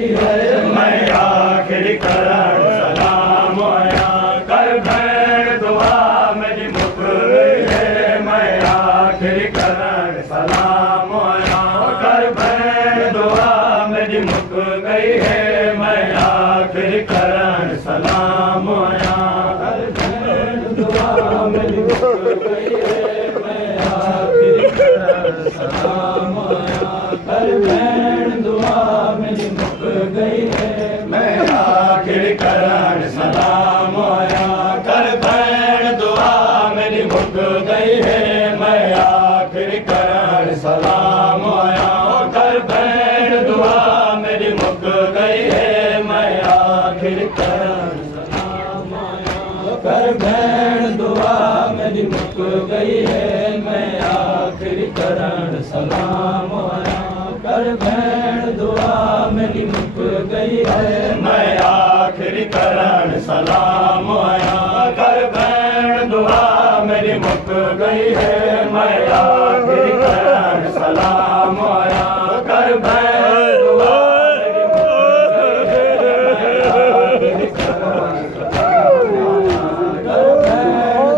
मैं आखिर करण सलाम आया कर भैन दुआ मेरी मुक गई है। मैं आखिर करण सलाम आया कर भैन दुआ मेरी मुक गई है। मैं आखिर करण सलाम आया कर भैन दुआ मेरी मुक गई है। मैं आखिर करण सलाम आया कर भैन दुआ मेरी मुक गई है। मैं आखिर करण सलाम आया कर भैन दुआ मेरी मुक गई है। मैं आखिर करण सलाम आया कर भैन दुआ मेरी मुक गई है। मैं आखिर करण सलाम आया कर भैन दुआ मेरी मुक गई है। मैं आखिर करण सलाम आया कर भैन दुआ मेरी मुक गई है। मैं आखिर करण सलाम आया कर भैन दुआ मेरी मुक गई है। मैं आखिर करण सलाम आया कर भैन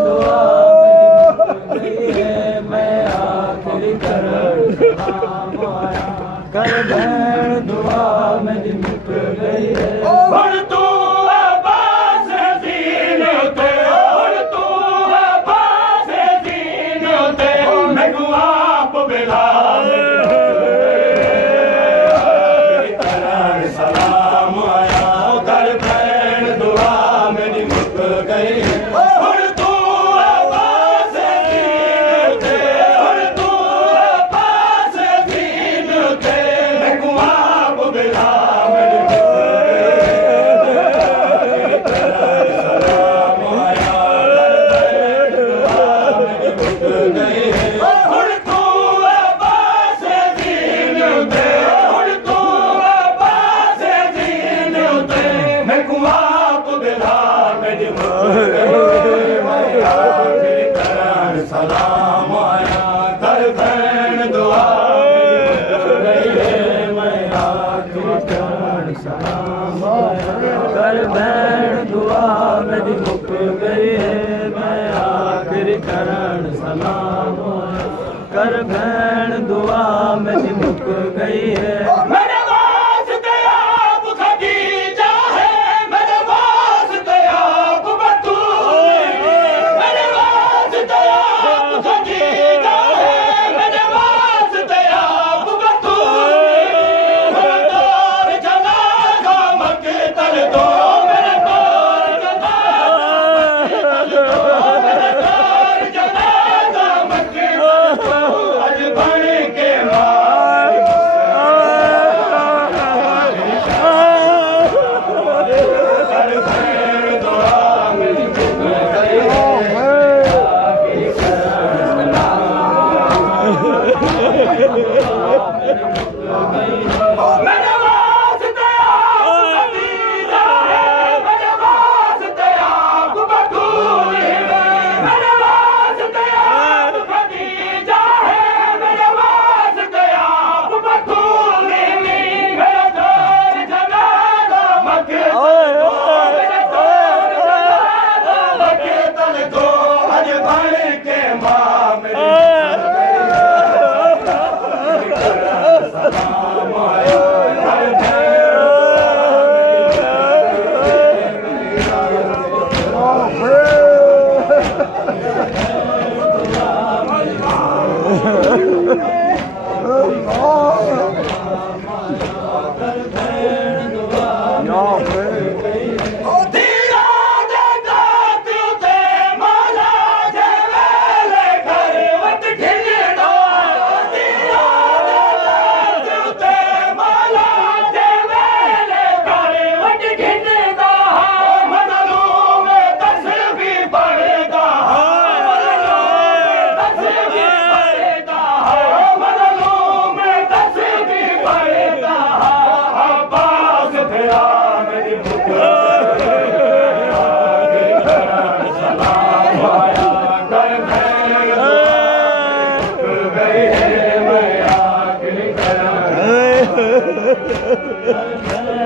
दुआ मेरी मुक गई है। मैं आखिर करण सलाम आया कर भैन दुआ मेरी मुक गई है। और तू अब्बास दीन ते और तू अब्बास दीन ते मैं आप बिला करण सलाम आया कर भैन दुआ मेरी मुक गई है। और तू अब्बास दीन ते और तू अब्बास दीन ते मैं आप बिला सलाम आया कर भैन दुआ मैं आखिर करण सलाम आया कर भैन दुआ मेरी मुक गई है। मैं आखिर करण सलाम आया कर भैन दुआ मेरी मुक गई है। मेरे वास्ते आप खदीजा है, मेरे वास्ते आप बतूल, मेरे वास्ते आप खदीजा है, मेरे वास्ते आप बतूल। मेरा दौर जनाजा मकतल दो, मेरा दौर जनाजा मकतल दो। आज बन के Yeah.